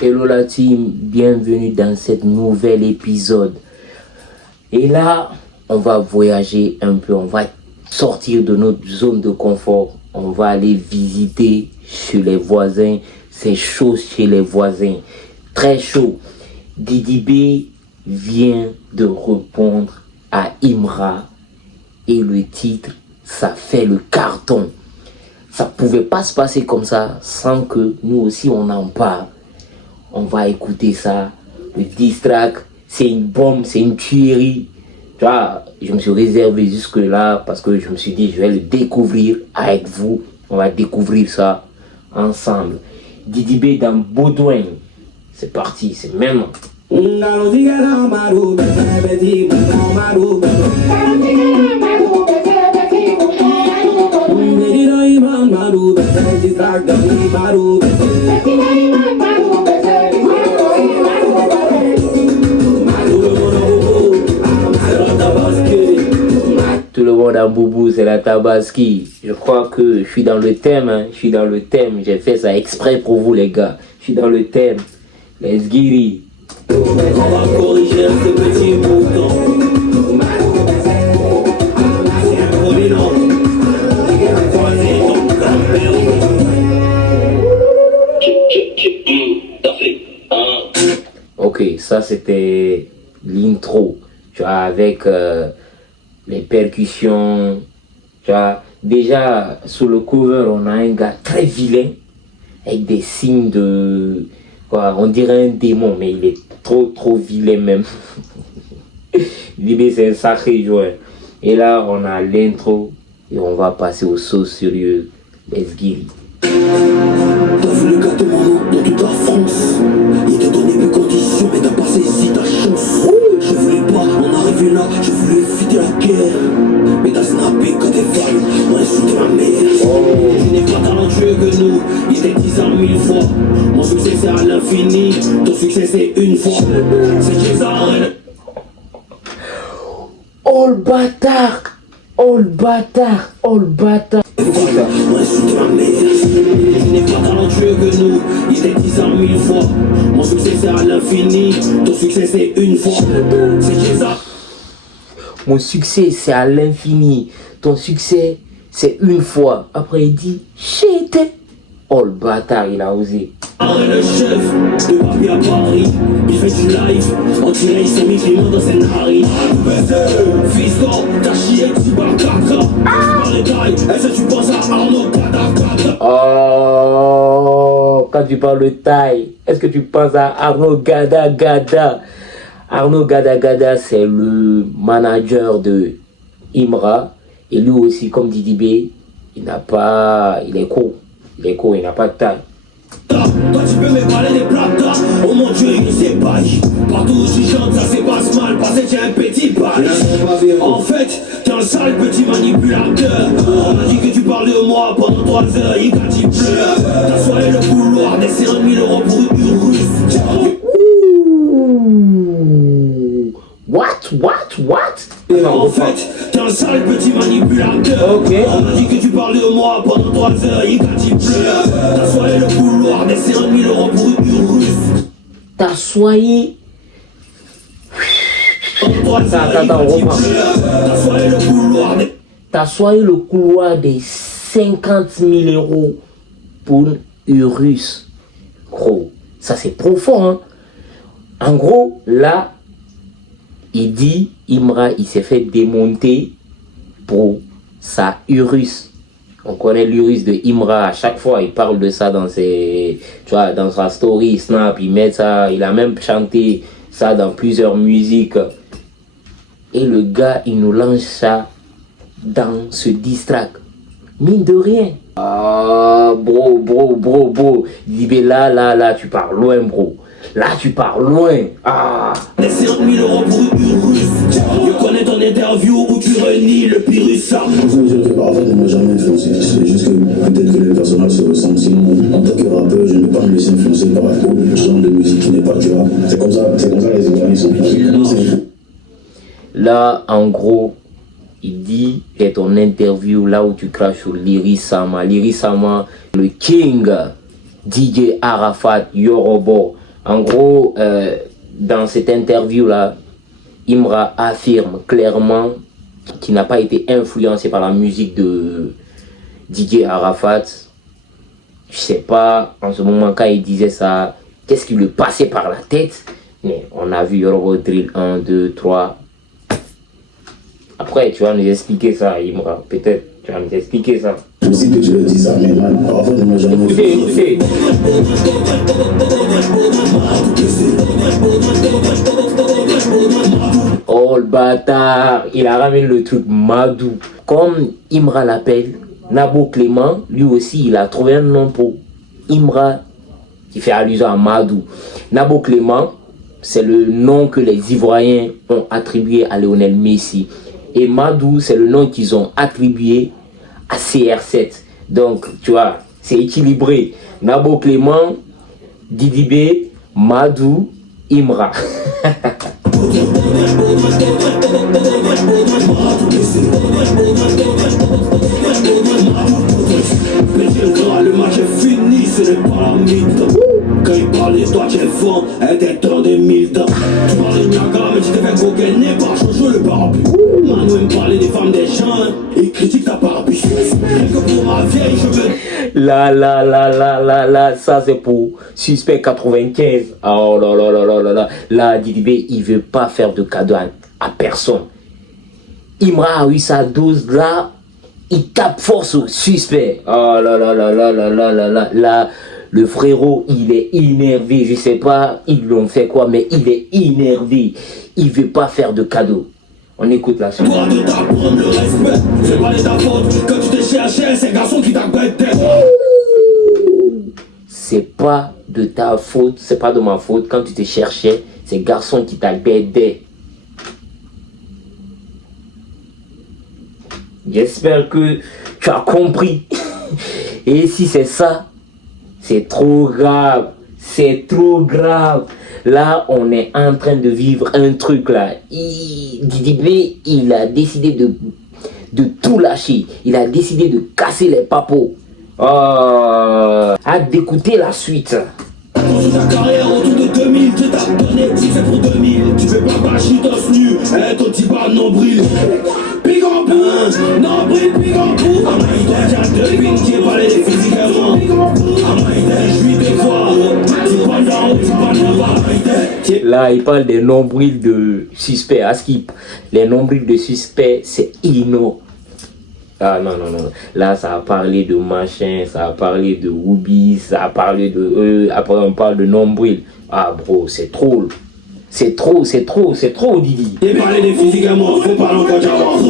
Hello la team, bienvenue dans cet nouvel épisode. Et là, on va voyager un peu, on va sortir de notre zone de confort. On va aller visiter chez les voisins. C'est chaud chez les voisins, très chaud. Didi B vient de répondre à Imra et le titre, ça fait le carton. Ça pouvait pas se passer comme ça sans que nous aussi on en parle. On va écouter ça. Le diss track, c'est une bombe, c'est une tuerie. Tu vois, je me suis réservé jusque là parce que je me suis dit je vais le découvrir avec vous. On va découvrir ça ensemble. Didi B dans Baudouin. C'est parti, c'est maintenant. Tout le monde en boubou, c'est la Tabaski. Je crois que je suis dans le thème, hein. Je suis dans le thème. J'ai fait ça exprès pour vous les gars. Je suis dans le thème. Let's get it. On va corriger ce petit bouton. Ok, ça c'était l'intro, tu vois, avec les percussions, tu vois. Déjà, sur le cover, on a un gars très vilain, avec des signes de, quoi, on dirait un démon, mais il est trop vilain même. L'idée, c'est un sacré joueur. Et là, on a l'intro, et on va passer aux sauces sérieuses. Let's get it. T'as vu le gâteau dans toute la France. Il t'a donné mes conditions, mais t'as pas saisi ta chance. Je voulais pas en arriver là, je voulais éviter la guerre. Mais t'as snappé quand t'es vague, on insulte ma mère. Tu n'es pas talentueux que nous, il t'est dit ça 1000 fois. Mon succès c'est à l'infini, ton succès c'est une fois. C'est qui ça arrête. Oh le bâtard! Oh le bâtard! Oh le bâtard! On insulte ma mère. Tu n'es pas talentueux que nous, il t'est dit ça 1000 fois. Mon succès c'est à l'infini, ton succès c'est une fois. C'est qui ça? Mon succès c'est à l'infini. Ton succès c'est une fois. Après il dit shit. Oh le bâtard, il a osé. Arrête le chef de papier à Paris. Il fait du live. On dirait ils sont mis piment dans ses narines. Fiston, t'as chié, tu parles caca. Tu parles taille. Est-ce que tu penses à Arnaud Gada? Oh, quand tu parles de taille, est-ce que tu penses à Arnaud Gada Gada? Arnaud Gada Gada, c'est le manager de Imra. Et lui aussi, comme Didi B, il est court. Il est court, il n'a pas de taille. Toi tu peux me parler des plata. Oh mon Dieu, il sait pas. Partout où tu chantes, ça se passe mal. Parce que t'es un petit bail. En fait, t'es un sale petit manipulateur. On m'a dit que tu parlais de moi pendant 3 heures. Il quand il pleure. T'as soiré le couloir des 50 000 € pour une russe. What? En fait, t'es un sale petit manipulateur. Okay. On m'a dit que tu parlais de moi pendant 3 heures. Il quand il pleure. T'as soiré le couloir des 50 000 € pour une russe. T'as soigné. Attends, t'as soigné le couloir des 50 000 € pour une Urus. Gros, ça c'est profond, hein. En gros, là, il dit, Imra, il s'est fait démonter pour sa Urus. On connaît l'Urus de Imra. À chaque fois, il parle de ça dans ses, tu vois, dans sa story, Snap, il met ça. Il a même chanté ça dans plusieurs musiques. Et le gars, il nous lance ça dans ce diss track. Mine de rien. Ah, bro. Il dit, mais là, tu pars loin, bro. Là, tu pars loin. Ah. Les 50 000 € pour une russe. Je connais ton interview où tu renies le virus. En fait, elle m'a jamais influencé. C'est juste que peut-être que les personnages se ressemblent. Sinon, en tant que rappeur, je ne peux pas me laisser influencer par un genre de musique qui n'est pas du rap. C'est comme ça les Ivoiriens sont. Là, en gros, il dit, et ton interview là où tu craches sur Lyris Sama, le king, DJ Arafat, Yorobo, En gros, dans cette interview-là, Imra affirme clairement qu'il n'a pas été influencé par la musique de DJ Arafat. Je sais pas, en ce moment, quand il disait ça, qu'est-ce qui lui passait par la tête? Mais on a vu Eurodrill 1, 2, 3. Après, tu vas nous expliquer ça, Imra. Peut-être, tu vas nous expliquer ça. Je sais que tu le dis ça, mais man, Arafat ne m'a jamais fait. Écoutez. Oh le bâtard, il a ramené le truc Madou. Comme Imra l'appelle, Nabo Clément, lui aussi, il a trouvé un nom pour Imra qui fait allusion à Madou. Nabo Clément, c'est le nom que les Ivoiriens ont attribué à Lionel Messi. Et Madou, c'est le nom qu'ils ont attribué à CR7. Donc, tu vois, c'est équilibré. Nabo Clément, Didibé, Madou, Imra. Le match est fini, ce n'est pas la mi-temps. Quand il parlait, toi tu es fort, indétendant des mille temps. Tu parlais de Niagara, mais tu t'es fait coquer, n'est pas chaud le parapluie. Manu aime parler des femmes des gens, il critique ta parapluie. Quelque pour ma vieille, je veux. Là, ça c'est pour Suspect 95. Oh là. Là, Didibé, il veut pas faire de cadeau à personne. Imra a eu sa dose là, il tape force au Suspect. Oh là, le frérot, il est énervé. Je sais pas, ils lui ont fait quoi, mais il est énervé. Il veut pas faire de cadeau. On écoute la chanson. Toi de t'apprendre le respect, c'est pas de ta faute. Quand tu te cherchais, c'est garçon qui t'appêtait. C'est pas de ta faute, c'est pas de ma faute. Quand tu te cherchais, c'est garçon qui t'aidait. J'espère que tu as compris. Et si c'est ça, c'est trop grave. C'est trop grave. Là, on est en train de vivre un truc là. Didibé, il a décidé de tout lâcher. Il a décidé de casser les papos. Hâte d'écouter la suite. Dans ta carrière autour de 2000, tu t'as donné, tu fais pour 2000. Tu fais pas bâcher ton nu, ton petit bas nombril. Big en bout, nombril, big en bout. À moi, il doit deux pins qui parlaient physiquement. À moi, je suis des fois, tu parles d'en haut, tu parles d'en bas. Là, il parle des nombrils de Suspect. À Skip, les nombrils de Suspect, c'est Ino. Ah non. Là, ça a parlé de machin, ça a parlé de Woobies, ça a parlé de eux. Après, on parle de nombril. Ah, bro, c'est trop. C'est trop, Didi. Et parler des physiquement, faut pas encore j'avance.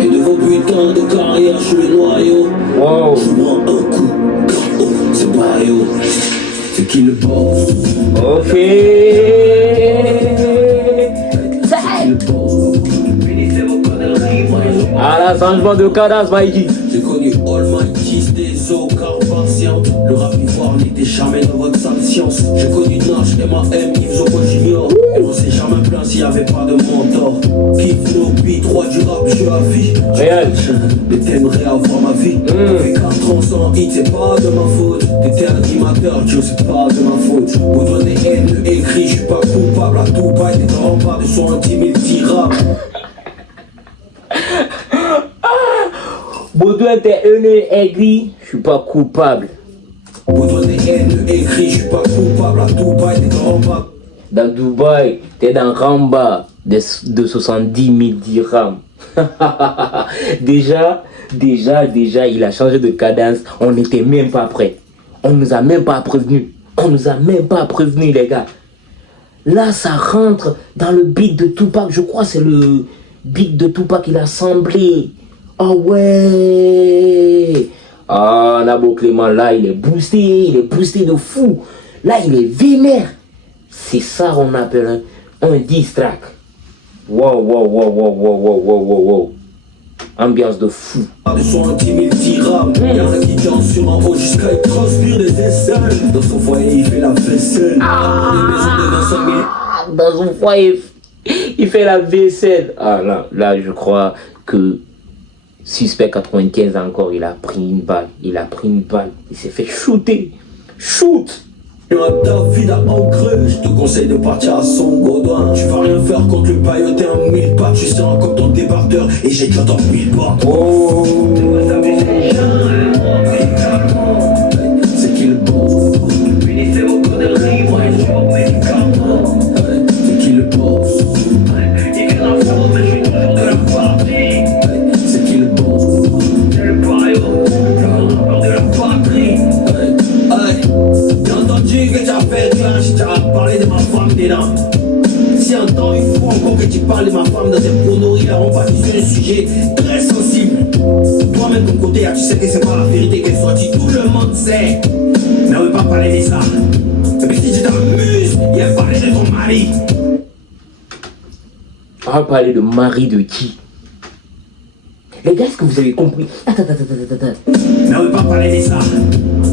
Et de vos putains de carrière, je suis le noyau. Wow. Je prends un coup, KO, c'est Bayo. C'est qui le boss? Ok. Ah là, changement de cadavre, Mikey. J'ai connu Almighty, des eaux carpatientes. Le rap ivoire n'était jamais dans votre sale science. J'ai connu Nash, M.A.M, Yves Zopo Junior. Et on s'est jamais plaint s'il n'y avait pas de mentor. Kiff no beat, roi du rap, je suis à vie. Réel. Mais t'aimerais avoir ma vie. Avec 4 ans sans hit, c'est pas de ma faute. T'étais animateur, Dieu, c'est pas de ma faute. Vous donnez haine écrit, je suis pas coupable. À tout pas, t'es en bas de 70 000 tirables. Baudouin, t'es haineux, aigri, je suis pas coupable. Vous donnez haine écrit, je suis pas coupable. À tout pas, t'es en bas. Dans Dubaï, t'es dans Ramba de 70 000 dirhams. déjà, il a changé de cadence. On n'était même pas prêts. On nous a même pas prévenus. Les gars. Là, ça rentre dans le beat de Tupac. Je crois que c'est le beat de Tupac qu'il a samplé. Oh ouais. Ah, Nabo Clément, là, il est boosté de fou. Là, il est vénère. C'est ça qu'on appelle un diss track. Wow, wow, wow, wow, wow, wow, wow, wow, wow. Ambiance de fou. Des 70 000 dirhams, y'en a qui dansent sur un haut jusqu'à y transpire des aisselles. Dans son foyer, il fait la vaisselle. Des maisons de 25 000. Dans son foyer, il fait la vaisselle. Ah là, je crois que Suspect 95 encore, il a pris une balle. Il s'est fait shooter. Shoot! Ta vie à ancrer, je te conseille de partir à son Gaudin. Tu vas rien faire contre le pailloté en 1000 pas. Tu sais encore ton débardeur et j'ai déjà dans 1000 pas. Oh! C'est qui le bon? Finissez vos conneries, moi je suis au médicament. C'est qui le boss? Il vient d'un fond, mais je suis toujours de la partie. C'est qui le bon? C'est le paillot, le rapport de la patrie. J'ai entendu que tu as fait clash, tu as parlé de ma femme dedans. Si un temps il faut encore que tu parles de ma femme dans tes pronos, là on partit sur des sujets très sensibles. Toi-même de ton côté, tu sais que c'est pas la vérité qu'elle soit dit, tout le monde sait. Mais on veut pas parler de ça. Et puis si tu t'amuses, il a parlé de ton mari. On va parler de mari de qui? Les gars, est-ce que vous avez compris? Attends. Mais on veut pas parler de ça.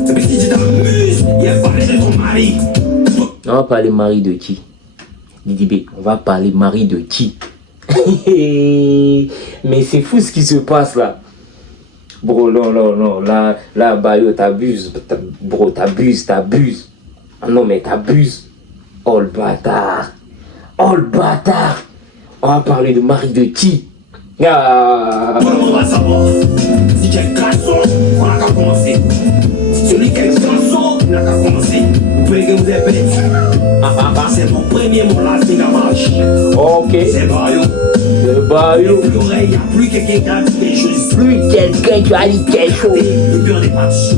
Et puis si tu t'amuses, il a parlé de ton mari. On va parler mari de qui? Didi B, on va parler mari de qui? Mais c'est fou ce qui se passe là. Bro, non. Là, Bayo, t'abuses. Bro, t'abuses. Ah non, mais t'abuses. Oh le bâtard. On va parler de mari de qui? Ah. Tout le monde va savoir. Si tu es garçon, on n'a qu'à commencer. Celui qui est garçon, il n'a qu'à commencer. Vous pouvez que vous êtes bête. C'est mon premier, mon last, il a marché. Ok. C'est Bayo. Le Bayo. Plus l'oreille, il n'y a plus quelqu'un qui a dit des choses. Plus quelqu'un qui a dit quelque chose. Et puis on est parti.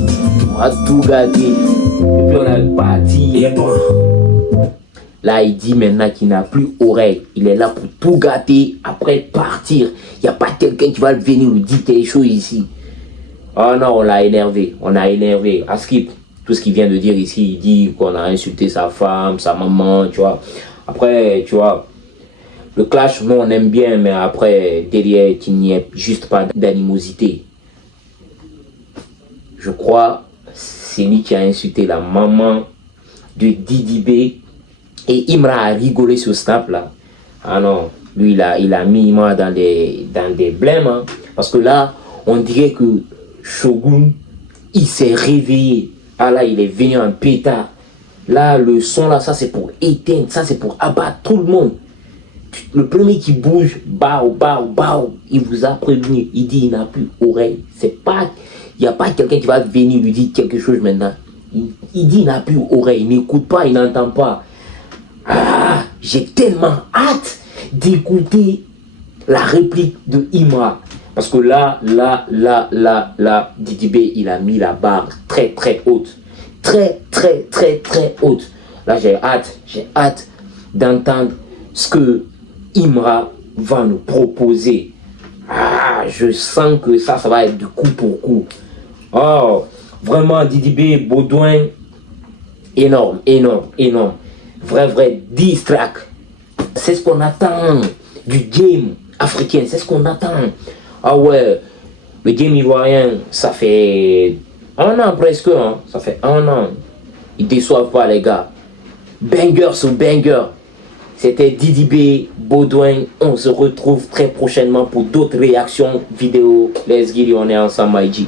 On a tout gâté. Et puis on est parti. Il est bon. Là, il dit maintenant qu'il n'a plus oreille. Il est là pour tout gâter, après partir. Il n'y a pas quelqu'un qui va venir lui dire quelque chose ici. Oh non, on l'a énervé. À Skip, tout ce qu'il vient de dire ici, il dit qu'on a insulté sa femme, sa maman, tu vois. Après, tu vois, le clash, nous, on aime bien, mais après, derrière, il n'y a juste pas d'animosité. Je crois, c'est lui qui a insulté la maman de Didi B. Et Imra a rigolé sur Snap là. Ah non, lui il a mis Imra dans des blèmes. Hein, parce que là, on dirait que Shogun, il s'est réveillé. Ah là, il est venu en pétard. Là, le son là, ça c'est pour éteindre, ça c'est pour abattre tout le monde. Le premier qui bouge, bao, il vous a prévenu. Il dit il n'a plus oreille. C'est pas, il n'y a pas quelqu'un qui va venir lui dire quelque chose maintenant. Il dit il n'a plus oreille, il n'écoute pas, il n'entend pas. Ah, j'ai tellement hâte d'écouter la réplique de Imra. Parce que là, Didi B, il a mis la barre très haute. Très haute. Là, j'ai hâte d'entendre ce que Imra va nous proposer. Ah, je sens que ça va être du coup pour coup. Oh, vraiment, Didi B, Baudouin, énorme. Vrai diss track. C'est ce qu'on attend du game africain. C'est ce qu'on attend. Ah ouais, le game ivoirien, ça fait 1 an presque. Hein. Ça fait 1 an. Ils déçoivent pas les gars. Banger sur banger. C'était Didi B, Baudouin. On se retrouve très prochainement pour d'autres réactions vidéo. Let's get it, on est ensemble, my G.